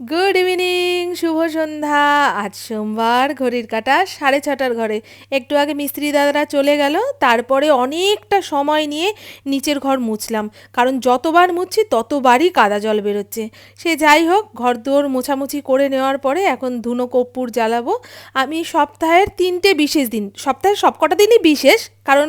Good evening, শুভ সন্ধ্যা। আজ সোমবার, ঘড়ির কাঁটা 6:30 ঘরে। একটু আগে মিস্ত্রি দাদারা চলে গেল, তারপরে অনেকটা সময় নিয়ে নিচের ঘর মুছলাম, কারণ যতবার মুছছি ততবারই কাদা জল বেরোচ্ছে। সে যাই হোক, ঘর দোর মোছামুছি করে নেওয়ার পরে এখন ধুনো কর্পূর জ্বালাবো। আমি সপ্তাহের 3টে বিশেষ দিন, সপ্তাহের সবকটা দিনই বিশেষ, কারণ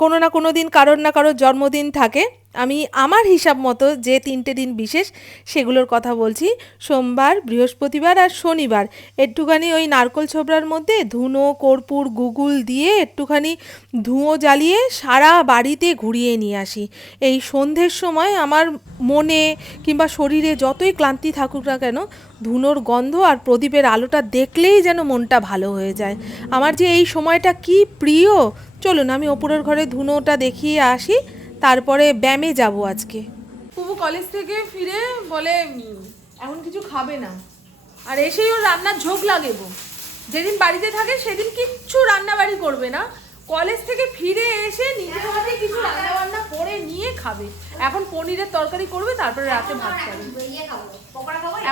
কোনো না কোনো দিন কারোর না কারোর জন্মদিন থাকে। আমি আমার হিসাব মতো যে 3টে দিন বিশেষ সেগুলোর কথা বলছি। সোমবার, বৃহস্পতিবার আর শনিবার একটুখানি ওই নারকোল ছোবড়ার মধ্যে ধুনো কর্পূর গুগুল দিয়ে একটুখানি ধুঁয়ো জ্বালিয়ে সারা বাড়িতে ঘুরিয়ে নিয়ে আসি। এই সন্ধ্যের সময় আমার মনে কিংবা শরীরে যতই ক্লান্তি থাকুক না কেন, ধুনোর গন্ধ আর প্রদীপের আলোটা দেখলেই যেন মনটা ভালো হয়ে যায়। আমার যে এই সময়টা কি প্রিয়। চলুন আমি ওপরের ঘরে ধুনোটা দেখিয়ে আসি, তারপরে ব্যায়ামে যাব আজকে। পুবু কলেজ থেকে ফিরে বলে এখন কিছু খাবে না, আর এসেই ওর রান্নার ঝোঁক লাগে গো। যেদিন বাড়িতে থাকে সেদিন কিচ্ছু রান্না বাড়ি করবে না, কলেজ থেকে ফিরে এসে নিজের হাতে কিছু রান্না বান্না করে নিয়ে খাবে। এখন পনিরের তরকারি করবে, তারপরে রাতে ভাত খাবে।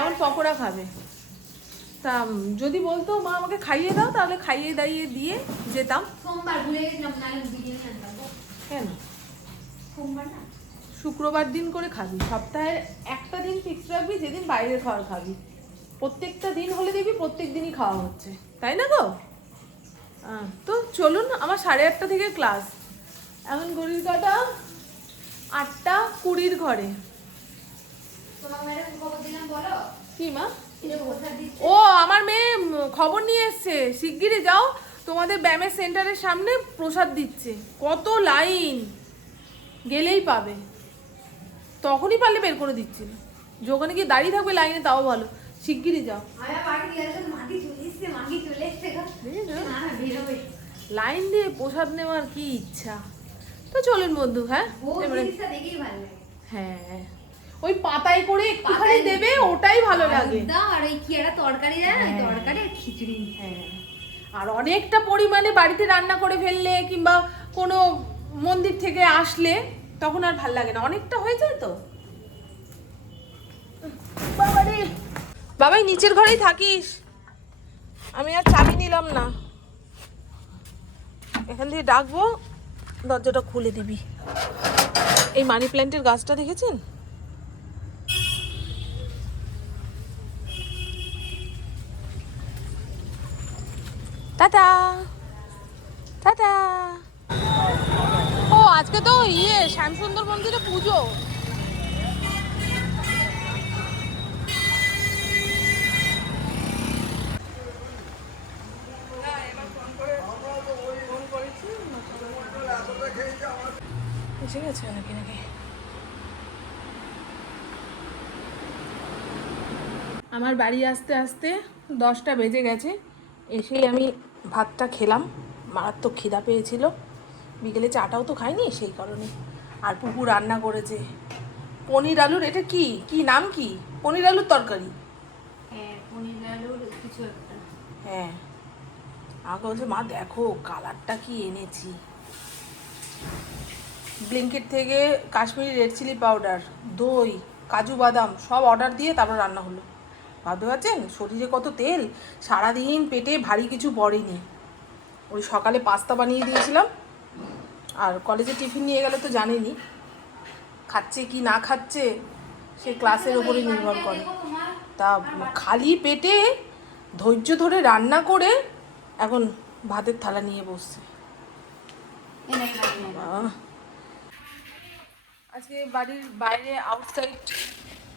এখন পকোড়া খাবে। তা যদি বলতো মা আমাকে খাইয়ে দাও, তাহলে খাইয়ে দাইয়ে দিয়ে যেতাম। কেন শুক্রবার দিন করে খাবি, সপ্তাহের একটা দিন ফিক্স রাখবি যেদিন বাইরে খাওয়ার খাবি। প্রত্যেকটা দিন হলে দেখবি প্রত্যেক দিনই খাওয়া হচ্ছে, তাই না গো? তো চলুন, আমার 8:30 থেকে ক্লাস। এখন ঘড়ির কাঁটা 8:20 ঘরে। কি মা? ও আমার মেয়ে খবর নিয়ে এসছে, শিগগিরই যাও, তোমাদের ব্যায়ামের সেন্টারের সামনে প্রসাদ দিচ্ছে। কত লাইন, গেলেই পাবে। তখনই পারলে বের করে দিচ্ছিল, যে ওখানে গিয়ে দাঁড়িয়ে থাকবে লাইনে তাও ভালো। শিগগিরই যাও। লাইন দিয়ে প্রসাদ নেওয়ার কি ইচ্ছা। তো চলুন বন্ধু। হ্যাঁ হ্যাঁ, ওই পাতায় করে একটুখানি দেবে, ওটাই ভালো লাগে। আর ওই কি একটা তরকারি দেয় না, ওই তরকারি আর খিচুড়ি। হ্যাঁ, আর অনেকটা পরিমাণে বাড়িতে রান্না করে ফেললে কিংবা কোনো মন্দির থেকে আসলে তখন আর ভাল লাগে না, অনেকটা হয়ে যায় তো। বাবারে, বাবাই নিচের ঘরেই থাকিস, আমি আর চাবি নিলাম না। এখান থেকে ডাকবো, দরজাটা খুলে দিবি। এই মানি প্ল্যান্টের গাছটা দেখেছেন? Tata tata. ও আজকে তো শ্যামসুন্দর মন্দিরে পুজো। এসে গেছে নাকি নাকি? আমার বাড়ি আসতে আসতে 10টা বেজে গেছে। এসেই আমি ভাতটা খেলাম, মারাত্মক খিদা পেয়েছিল। বিকেলে চাটাও তো খাইনি সেই কারণে। আর পুপু রান্না করেছে পনির আলুর, এটা কি কি নাম, কি পনির আলুর তরকারি? হ্যাঁ, পনির আলুর কিছু একটা। হ্যাঁ, আমাকে বলছে মা দেখো কালারটা কি এনেছি। ব্লিঙ্কিট থেকে কাশ্মীরি রেড চিলি পাউডার, দই, কাজু বাদাম সব অর্ডার দিয়ে তারপর রান্না হলো। ভাবতে পারছেন শরীরে কত তেল, সারাদিন পেটে ভারী কিছু পড়েনি। ওই সকালে পাস্তা বানিয়ে দিয়েছিলাম, আর কলেজে টিফিন নিয়ে গেলে তো জানেনই, খাচ্ছে কি না খাচ্ছে সে ক্লাসের ওপরে নির্ভর করে। তা খালি পেটে ধৈর্য ধরে রান্না করে এখন ভাতের থালা নিয়ে বসছে। আজকে বাড়ির বাইরে আউটসাইড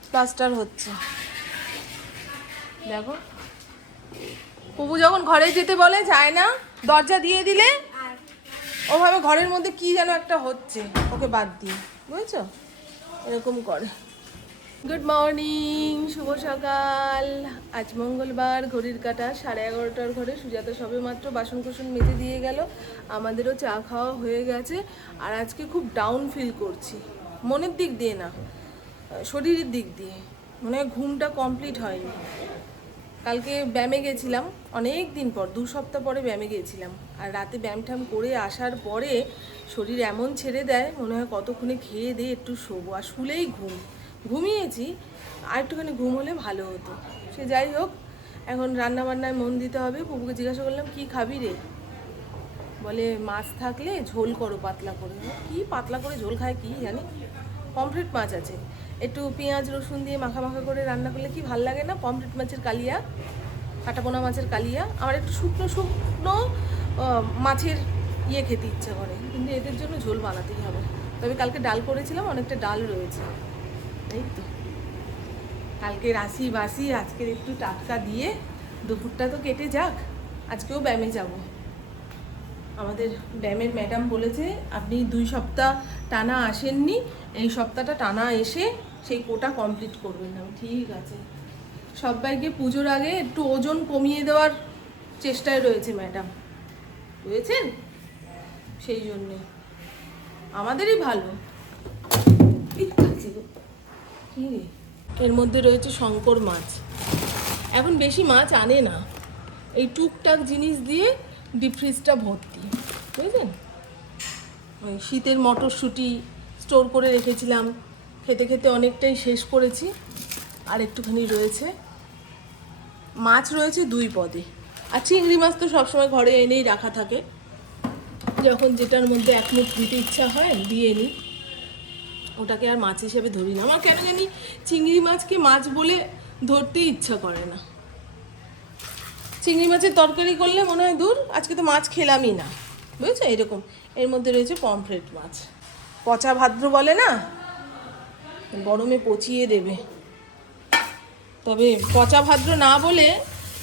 প্লাস্টার হচ্ছে, দেখো। পুপু যখন ঘরে যেতে বলে যায় না, দরজা দিয়ে দিলে ওভাবে ঘরের মধ্যে কি যেন একটা হচ্ছে, ওকে বাদ দিয়ে, বুঝেছো, এরকম করে। গুড মর্নিং, শুভ সকাল। আজ মঙ্গলবার, ঘড়ির কাঁটা 11:30 ঘরে। সুজাতা সবে মাত্র বাসন কোসন মেজে দিয়ে গেল, আমাদেরও চা খাওয়া হয়ে গেছে। আর আজকে খুব ডাউন ফিল করছি, মনের দিক দিয়ে না, শরীরের দিক দিয়ে। মনে হয় ঘুমটা কমপ্লিট হয়নি। কালকে ব্যায়ামে গেছিলাম, অনেক দিন পর, 2 সপ্তাহ পরে ব্যায়ামে গিয়েছিলাম। আর রাতে ব্যায়াম ট্যাম করে আসার পরে শরীর এমন ছেড়ে দেয়, মনে হয় কতক্ষণে খেয়ে দিয়ে একটু শোবো, আর শুলেই ঘুম। ঘুমিয়েছি, আর একটুখানি ঘুম হলে ভালো হতো। সে যাই হোক, এখন রান্না বান্নায় মন দিতে হবে। পুপুকে জিজ্ঞাসা করলাম কি খাবি রে, বলে মাছ থাকলে ঝোল করো পাতলা করে। কি পাতলা করে ঝোল খায় কি জানি। পমফ্রেট মাছ আছে, একটু পেঁয়াজ রসুন দিয়ে মাখা মাখা করে রান্না করলে কি ভাল লাগে না, পমফ্রেট মাছের কালিয়া, কাটাপোনা মাছের কালিয়া। আমার একটু শুকনো শুকনো মাছের ইয়ে খেতে ইচ্ছা করে, কিন্তু এদের জন্য ঝোল বানাতেই হবে। তবে কালকে ডাল করেছিলাম, অনেকটা ডাল রয়েছে। এই তো কালকে রাশি বাসি আজকের একটু টাটকা দিয়ে দুপুরটা তো কেটে যাক। আজকেও ব্যায়ামে যাব। আমাদের ব্যায়ামের ম্যাডাম বলেছে আপনি 2 সপ্তাহ টানা আসেননি, এই সপ্তাহটা টানা এসে সেই কোটা কমপ্লিট করবেন। না ঠিক আছে, সবাইকে পুজোর আগে একটু ওজন কমিয়ে দেওয়ার চেষ্টায় রয়েছে ম্যাডাম, বুঝেছেন? সেই জন্যে আমাদেরই ভালো। কি রে, এর মধ্যে রয়েছে শঙ্কর মাছ। এখন বেশি মাছ আনে না, এই টুকটাক জিনিস দিয়ে ডিপ ফ্রিজটা ভর্তি, বুঝলেন? ওই শীতের মটরশুঁটি স্টোর করে রেখেছিলাম, খেতে খেতে অনেকটাই শেষ করেছি, আর একটুখানি রয়েছে। মাছ রয়েছে 2 পদে, আর চিংড়ি মাছ তো সবসময় ঘরে এনেই রাখা থাকে, যখন যেটার মধ্যে এক মুঠ দিতে ইচ্ছা হয় দিয়ে নিই। ওটাকে আর মাছ হিসেবে ধরি না। আমার কেন জানি চিংড়ি মাছকে মাছ বলে ধরতে ইচ্ছা করে না। চিংড়ি মাছের তরকারি করলে মনে হয় দূর, আজকে তো মাছ খেলামই না, বুঝেছো? এরকম। এর মধ্যে রয়েছে পমফ্রেট মাছ, পচা ভাদ্র বলে না, গরমে পচিয়ে দেবে। তবে পচা ভাদ্র না বলে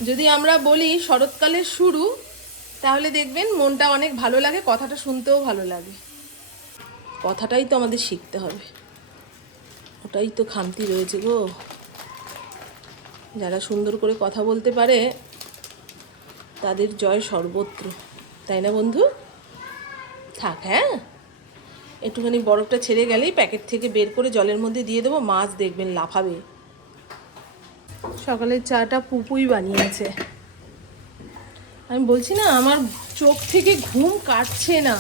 যদি আমরা বলি শরৎকালের শুরু, তাহলে দেখবেন মনটা অনেক ভালো লাগে, কথাটা শুনতেও ভালো লাগে। কথাটাই তো আমাদের শিখতে হবে, ওটাই তো খামতি রয়েছে গো। যারা সুন্দর করে কথা বলতে পারে তাদের জয় সর্বত্র, তাই না বন্ধু? থাক, হ্যাঁ, একটুখানি বরফটা ছেড়ে গেলেই প্যাকেট থেকে বের করে জলের মধ্যে দিয়ে দেবো, মাছ দেখবেন লাফাবে। সকালের চাটা পুপুই বানিয়েছে। আমি বলছি না, আমার চোখ থেকে ঘুম কাটছে না,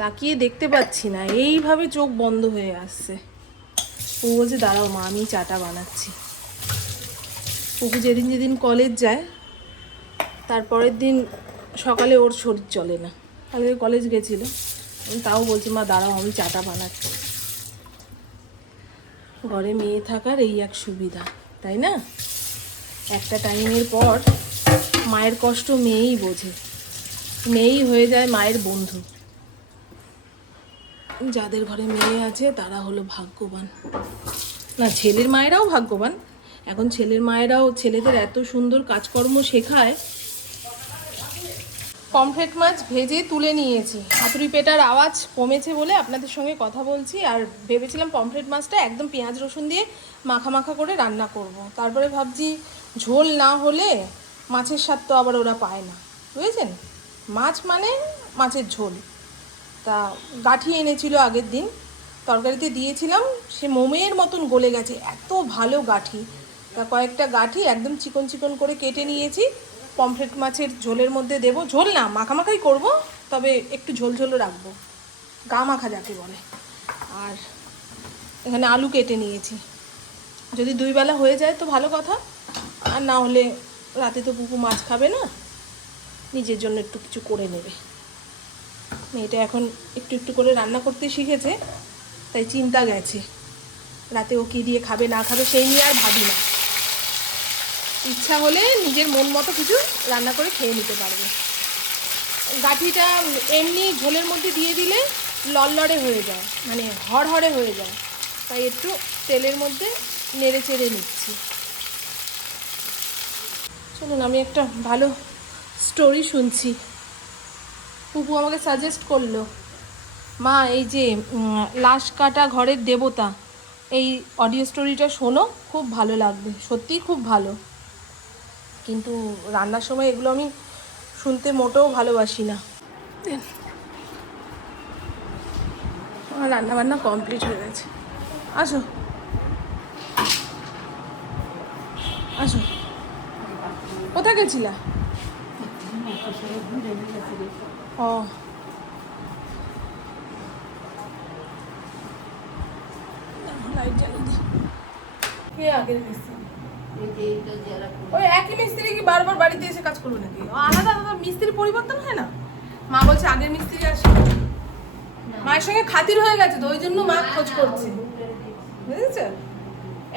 তাকিয়ে দেখতে পাচ্ছি না, এইভাবে চোখ বন্ধ হয়ে আসছে। পুপু বলছে দাঁড়াও মা, আমি চাটা বানাচ্ছি। পুপু যেদিন যেদিন কলেজ যায়, তারপরের দিন সকালে ওর শরীর চলে না। কালকে কলেজ গেছিলো, তাও বলছি মা দাঁড়াও আমি চাটা বানাচ্ছি। ঘরে মেয়ে থাকার এই এক সুবিধা, তাই না? একটা টাইমের পর মায়ের কষ্ট মেয়েই বোঝে, মেয়েই হয়ে যায় মায়ের বন্ধু। যাদের ঘরে মেয়ে আছে তারা হলো ভাগ্যবান। না, ছেলের মায়েরাও ভাগ্যবান। এখন ছেলের মায়েরাও ছেলেদের এত সুন্দর কাজকর্ম শেখায়। পমফ্রেট মাছ ভেজে তুলে নিয়েছি, হাতুড়ি পেটার আওয়াজ কমেছে বলে আপনাদের সঙ্গে কথা বলছি। আর ভেবেছিলাম পমফ্রেট মাছটা একদম পেঁয়াজ রসুন দিয়ে মাখা মাখা করে রান্না করব। তারপরে ভাবছি ঝোল না হলে মাছের স্বাদ তো আবার ওরা পায় না, বুঝেছেন? মাছ মানে মাছের ঝোল। তা গাঠি এনেছিল আগের দিন, তরকারিতে দিয়েছিলাম, সে মোমের মতন গলে গেছে, এত ভালো গাঠি। তা কয়েকটা গাঠি একদম চিকন চিকন করে কেটে নিয়েছি, পমফ্রেট মাছের ঝোলের মধ্যে দেবো। ঝোল না, মাখামাখাই করব, তবে একটু ঝোল ঝোলও রাখবো, গা মাখা যাকে বলে। আর এখানে আলু কেটে নিয়েছি, যদি 2 বেলা হয়ে যায় তো ভালো কথা, আর না হলে রাতে তো পুপু মাছ খাবে না, নিজের জন্য একটু কিছু করে নেবে। মেয়েটা এখন একটু একটু করে রান্না করতে শিখেছে, তাই চিন্তা গেছে রাতে ও কী দিয়ে খাবে না খাবে সেই নিয়ে আর ভাবি না। ইচ্ছা হলে নিজের মন মতো কিছু রান্না করে খেয়ে নিতে পারবে। গাঠিটা এমনি ঝোলের মধ্যে দিয়ে দিলে লড়লড়ে হয়ে যায়, মানে হড়হড়ে হয়ে যায়, তাই একটু তেলের মধ্যে নেড়ে চেড়ে নিচ্ছি। শুনুন, আমি একটা ভালো স্টোরি শুনছি। পুপু আমাকে সাজেস্ট করলো, মা এই যে লাশ কাটা ঘরের দেবতা, এই অডিও স্টোরিটা শোনো, খুব ভালো লাগবে, সত্যিই খুব ভালো। কিন্তু রান্নার সময় এগুলো আমি শুনতে মোটেও ভালোবাসি না। আমার রান্নাবান্না কমপ্লিট হয়ে গেছে। আসো আসো, কোথায় গেছিলা? ও কে আগের মিস্ত্রি? এই যে এইটা যারা করে। ওই একই মিস্ত্রি কি বারবার বাড়িতে এসে কাজ করবে নাকি? ও আলাদা আলাদা মিস্ত্রি পরিবর্তন হয় না? মা বলছে আগের মিস্ত্রি আসে। মায়ের সঙ্গে খাতির হয়ে গেছে তো, ওই জন্য মা খোঁজ করছে, বুঝেছো?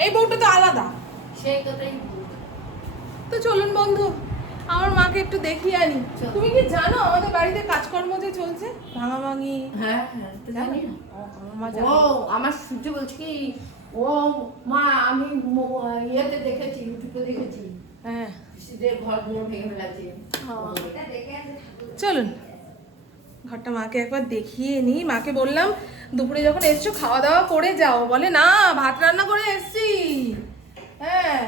এই বউটা তো আলাদা। সেই কথাই বলবো। তো চলুন বন্ধু, আমার মাকে একটু দেখিয়ে আনি। চল। তুমি কি জানো আমাদের বাড়িতে কাজকর্ম যে চলছে, ভাঙাভাঙি? হ্যাঁ হ্যাঁ, তো জানি না। আমার মা ও জানে। আমার সূর্য বলছে কি, ও মা আমি ইয়েতে দেখেছি, ইউটিউবে দেখেছি হ্যাঁ যে ঘরগুলো ভেঙে ফেলেছে। চলুন ঘরটা মাকে একবার দেখিয়ে নিই। মাকে বললাম দুপুরে যখন এসছো খাওয়া দাওয়া করে যাও, বলে না ভাত রান্না করে এসছি। হ্যাঁ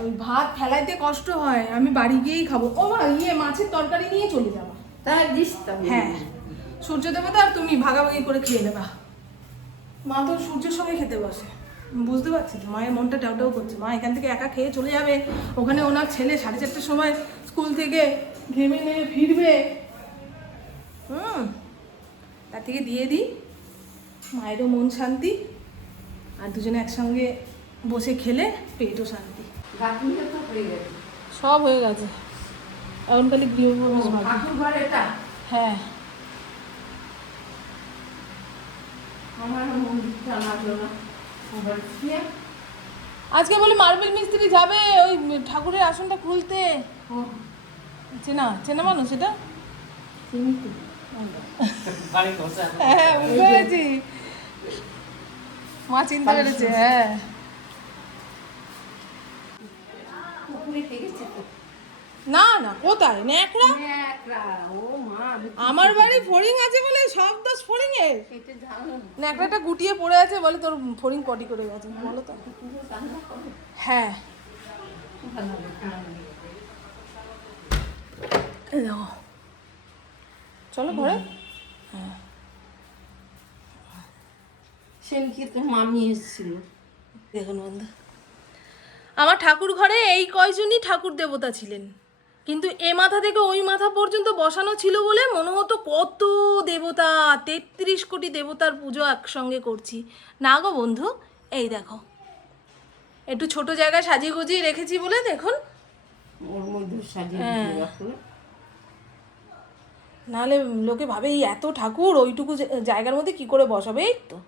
ওই ভাত ফেলাইতে কষ্ট হয়, আমি বাড়ি গিয়েই খাবো। ও মা মাছের তরকারি নিয়ে চলে যাবা। তাই দিস তো। হ্যাঁ সূর্য দেবতা আর তুমি ভাগাভাগি করে খেয়ে নেবা। মা তো সূর্যের সঙ্গে খেতে বসে, বুঝতে পারছি তো মায়ের মনটা টাউটাও করছে। মা এখান থেকে একা খেয়ে চলে যাবে, ওখানে ওনার ছেলে 4:30টার সময় স্কুল থেকে ঘেমে নিয়ে ফিরবে। তার থেকে দিয়ে দিই, মায়েরও মন শান্তি, আর দুজনে একসঙ্গে বসে খেলে পেটও শান্তি। বাকিটা তো হয়ে গেছে। সব হয়ে গেছে, এখন খালি গৃহপ্রবেশ বাকি। ঠাকুর ঘর এটা হ্যাঁ আমার মন্দিরটা লাগলো না। বলছি আজকে বলে মার্বেল মিস্ত্রি যাবে ওই ঠাকুরের আসনটা খুলতে। চেনা চেনা মানুষ এটা। কিন্তু হ্যাঁ বুঝতে পেরেছি, মা চিনতে পেরেছে। হ্যাঁ পুকুরে খেয়েছে তো। না না কোথায় ন্যাকড়া? একরা, ও মা আমি আমার বাড়ি ফড়িং আছে বলে সব দোষ ফড়িং এর। খেতে জানো না। ন্যাকড়াটা গুটিয়ে পড়ে আছে বলে তোর ফড়িং পটি করে গেছে, বলো তো। পুকুরে রান্না করো। হ্যাঁ ভালো লাগে, ভালো লাগে। এই দেখো। চলো ঘরে। হ্যাঁ সেদিনকে তো মামি এসেছিল। দেখুন বন্ধু, আমার ঠাকুর ঘরে এই কয়জনই ঠাকুর দেবতা ছিলেন, কিন্তু এ মাথা থেকে ওই মাথা পর্যন্ত বসানো ছিল বলে মনে হতো কত দেবতা, 33 কোটি দেবতার পুজো একসঙ্গে করছি। না গো বন্ধু, এই দেখো একটু ছোট জায়গায় সাজিয়ে গুজিয়ে রেখেছি বলে দেখুন, ওর মধ্যে সাজিয়ে হ্যাঁ। দিয়ে রাখলো। নাহলে লোকে ভাবে এই এত ঠাকুর ওইটুকু জায়গার মধ্যে কি করে বসাবে। এই তো,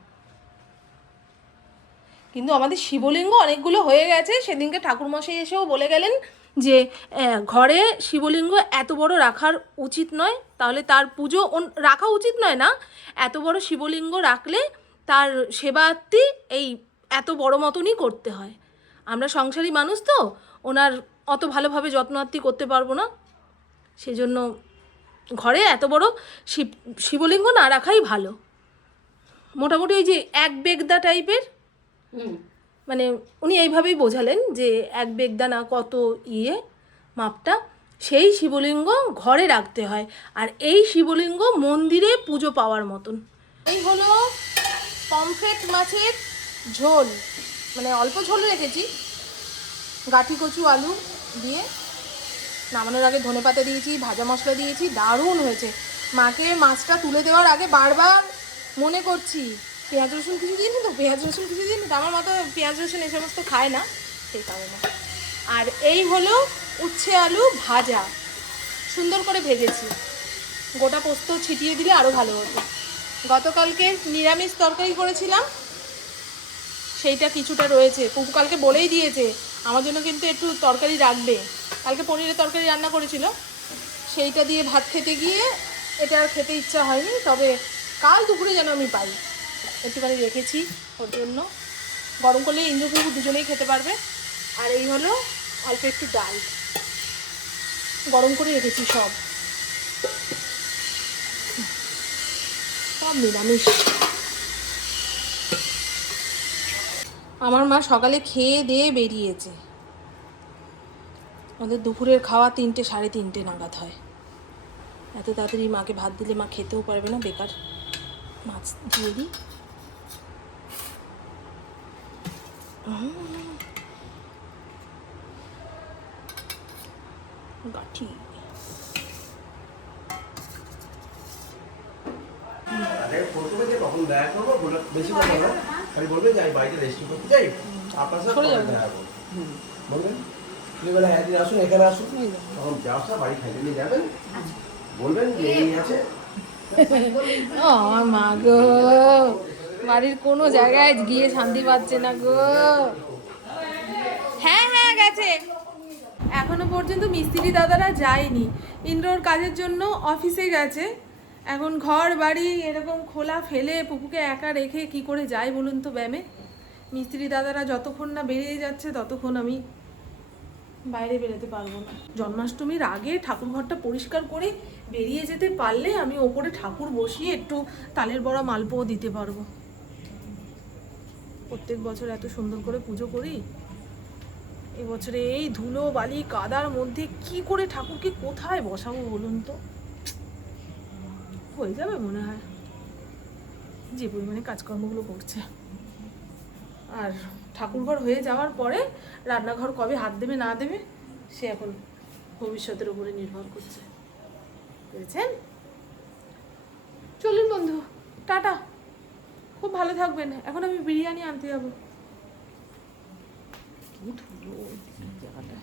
কিন্তু আমাদের শিবলিঙ্গ অনেকগুলো হয়ে গেছে। সেদিনকে ঠাকুরমশাই এসেও বলে গেলেন যে ঘরে শিবলিঙ্গ এত বড় রাখার উচিত নয়, তাহলে তার পুজো রাখা উচিত নয় না, এত বড় শিবলিঙ্গ রাখলে তার সেবার্থী এই এত বড় মতনই করতে হয়। আমরা সংসারী মানুষ তো ওনার অত ভালোভাবে যত্নার্থী করতে পারবো না, সেজন্য ঘরে এত বড় শিবলিঙ্গ না রাখাই ভালো। মোটামুটি ওই যে এক বেগদা টাইপের, মানে উনি এইভাবেই বোঝালেন যে এক বেগদানা কত মাপটা, সেই শিবলিঙ্গ ঘরে রাখতে হয়, আর এই শিবলিঙ্গ মন্দিরে পুজো পাওয়ার মতন। এই হলো পমফ্রেট মাছের ঝোল, মানে অল্প ঝোল রেখেছি, গাঠি কচু আলু দিয়ে। নামানোর আগে ধনেপাতা দিয়েছি, ভাজা মশলা দিয়েছি, দারুণ হয়েছে। মাকে মাছটা তুলে দেওয়ার আগে বারবার মনে করছি পেঁয়াজ রসুন কিছু দিই তো, পেঁয়াজ রসুন কিছু দিই তো। আমার মা তো পেঁয়াজ রসুন এই সমস্ত খায় না, সেই কারণে। আর এই হলো উচ্ছে আলু ভাজা, সুন্দর করে ভেজেছি, গোটা পোস্ত ছিটিয়ে দিলে আরও ভালো হতো। গতকালকে নিরামিষ তরকারি করেছিলাম, সেইটা কিছুটা রয়েছে। পুপু কালকে বলেই দিয়েছে আমার জন্য কিন্তু একটু তরকারি রাখবে। কালকে পনিরের তরকারি রান্না করেছিল, সেইটা দিয়ে ভাত খেতে গিয়ে এটা আর খেতে ইচ্ছা হয়নি, তবে কাল দুপুরে যেন আমি পাই, একটুখানি রেখেছি ওর জন্য। গরম করলে ইন্দ্রপুরু দুজনেই খেতে পারবে। আর এই হলো অল্প একটু ডাল গরম করে রেখেছি, সব সব নিরামিষ। আমার মা সকালে খেয়ে দিয়ে বেরিয়েছে, ওদের দুপুরের খাওয়া 3টে 3:30 নাগাদ হয়। এত তাড়াতাড়ি মাকে ভাত দিলে মা খেতেও পারবে না, বেকার। মাছ দিয়ে দিই। গাঠি আরে প্রথমে যে কখন দেখা করবো বেশি কথা না, খালি বলবে যে আমি বাড়িতে রেস্ট করতে চাই, আপনার সাথে সরে কবে যাবো। দেখা করবো? বলবেন তুমি বলে হ্যাঁ দিন আসুন, এখানে আসুন, তখন যাওয়ার সময় বাড়ি খাইতে নিয়ে যাবেন, বলবেন যে এই আছে। ও আমার মা গো, বাড়ির কোনো জায়গায় গিয়ে শান্তি পাচ্ছে না গো। হ্যাঁ হ্যাঁ গেছে। এখনো পর্যন্ত মিস্ত্রি দাদারা যায়নি, ইন্দ্রর কাজের জন্য অফিসে গেছে। এখন ঘর বাড়ি এরকম খোলা ফেলে পুপুকে একা রেখে কি করে যায় বলুন তো ব্যামে। মিস্ত্রি দাদারা যতক্ষণ না বেরিয়ে যাচ্ছে ততক্ষণ আমি বাইরে বেরোতে পারবো না। জন্মাষ্টমীর আগে ঠাকুরঘরটা পরিষ্কার করে বেরিয়ে যেতে পারলে আমি ওপরে ঠাকুর বসিয়ে একটু তালের বড়া মালপোও দিতে পারবো। প্রত্যেক বছর এত সুন্দর করে পুজো করি, এবছরে এই ধুলো বালি কাদার মধ্যে কি করে ঠাকুরকে কোথায় বসাবো বলুন তো। হয়ে যাবে মনে হয়, যে পরিমাণে কাজকর্মগুলো করছে। আর ঠাকুরঘর হয়ে যাওয়ার পরে রান্নাঘর কবে হাত দেবে না দেবে সে এখন ভবিষ্যতের উপরে নির্ভর করছে, বুঝেছেন? চলুন বন্ধু, টাটা, খুব ভালো থাকবেন। এখন আমি বিরিয়ানি আনতে যাবো। কি ধুলো এই জায়গাটা।